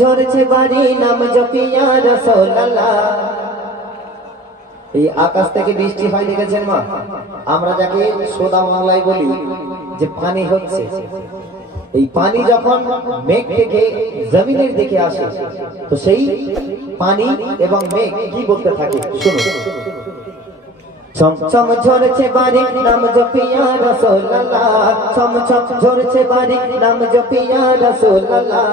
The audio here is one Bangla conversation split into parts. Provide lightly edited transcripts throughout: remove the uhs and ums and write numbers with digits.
ঝরছে বাড়ি নাম জপিয়া রাসূলুল্লাহ। এই আকাশ থেকে বৃষ্টি হয় দেখেছেন মা, আমরা যাকে সোদা বাংলায় বলি যে পানি হচ্ছে, এই পানি যখন মেঘ থেকে জমিনের দিকে আসে তো সেই পানি এবং মেঘ কি বলতে থাকে শুনুন। ছমছম ঝরছে বাড়ি নাম জপিয়া রাসূলুল্লাহ, ছমছম ঝরছে বাড়ি নাম জপিয়া রাসূলুল্লাহ।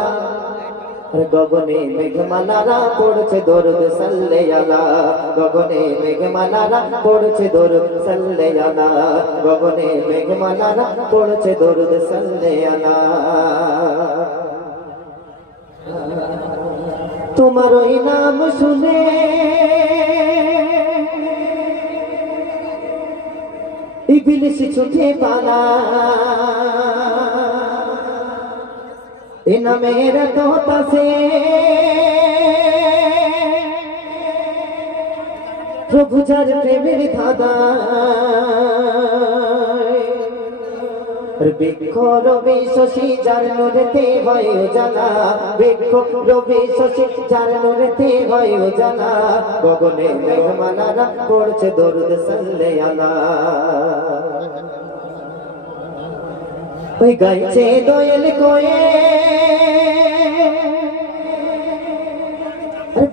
গগনে মেঘমালারা পড়ছে দরুদ সাল্লে আলা, গগনে মেঘমালারা পড়ছে দরুদ সাল্লে আলা, গগনে মেঘমালারা পড়ছে দরুদ সাল্লে আলা। তোমার ওই নাম শুনে ইবলিস ছুটে পালায়, এ নামের তোতাসে প্রভু যার প্রেমের ধাঁধা। বৃক্ষ রবি শশী যার নূরেতে হয় উজালা, বৃক্ষ রবি শশী যার নূরেতে হয় উজালা, গগনে মেঘমালারা পড়ছে দরুদ সাল্লে আলা। ওই গাইছে দোয়েল কোয়ে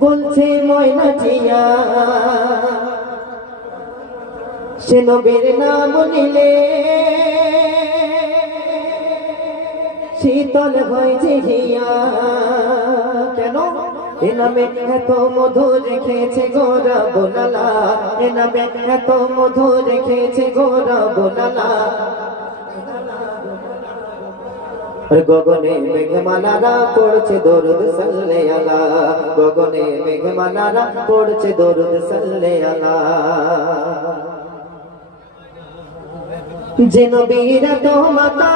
বলছে ময়না টিয়া, সে নবীর নাম নিলে শীতল হয় যে হিয়া। কেন? এ নামে এত মধু রেখেছে গোরা বোলালা, এ নামে এত মধু রেখেছে গোরা বোলালা। গগনে মেঘমালারা পড়ছে দরুদ সাল্লে আলা, গগনে মেঘমালারা পড়ছে দরুদ সাল্লে আলা। যে নবীর তো মাতা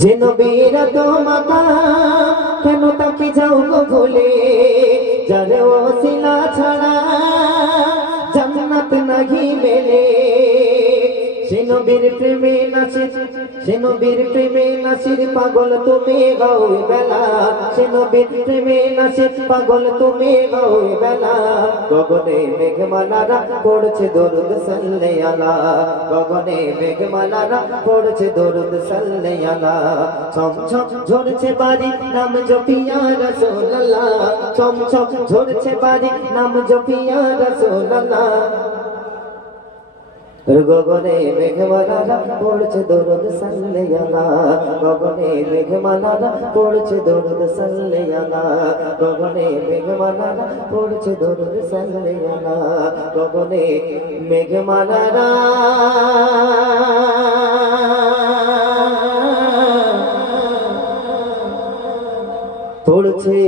যে নবীর তো মাতা, কেন তাকে যাও গো ভুলে, যার ওসিলা ছাড়া জান্নাত নাহি মেলে। সে নবীর প্রেমে নাচে, সে নবীর প্রেমে নাচির পাগল তুমি গাও বেলা, সে নবীর প্রেমে নাচির পাগল তুমি গাও বেলা। গগনে মেঘমালারা পড়ছে দরুদ সাল্লে আলা, গগনে মেঘমালারা পড়ছে দরুদ সাল্লে আলা। ছমছম ঝরছে বাড়ি নাম জপিয়া রাসূলুল্লাহ, ছমছম ঝরছে বাড়ি নাম জপিয়া রাসূলুল্লাহ। গগনে মেঘমালারা পড়ছে দরুদ সাল্লে আলা, গগনে মেঘমালারা পড়ছে দরুদ সাল্লে আলা, গগনে মেঘমালারা পড়ছে দরুদ সাল্লে আলা, গগনে মেঘমালারা পড়ছে